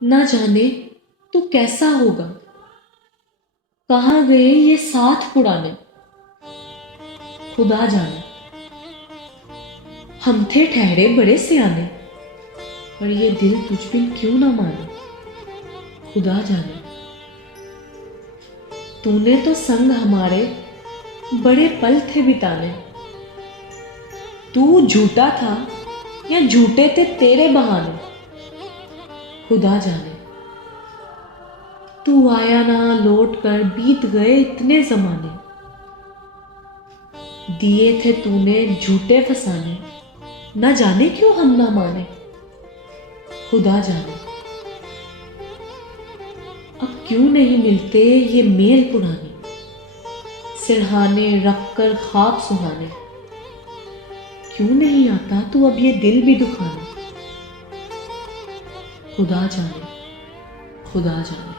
ना जाने तू कैसा होगा, कहाँ गए ये साथ पुराने, खुदा जाने। हम थे ठहरे बड़े सियाने, पर ये दिल तुझ बिन क्यों ना माने, खुदा जाने। तूने तो संग हमारे बड़े पल थे बिताने, तू झूठा था या झूठे थे तेरे बहाने, खुदा जाने। तू आया ना लौट कर बीत गए इतने जमाने, दिए थे तूने झूठे फसाने, न जाने क्यों हम ना माने, खुदा जाने। अब क्यों नहीं मिलते ये मेल पुराने, सिरहाने रख कर ख्वाब सुहाने, क्यों नहीं आता तू अब ये दिल भी दुखाने, खुदा जाने, खुदा जाने।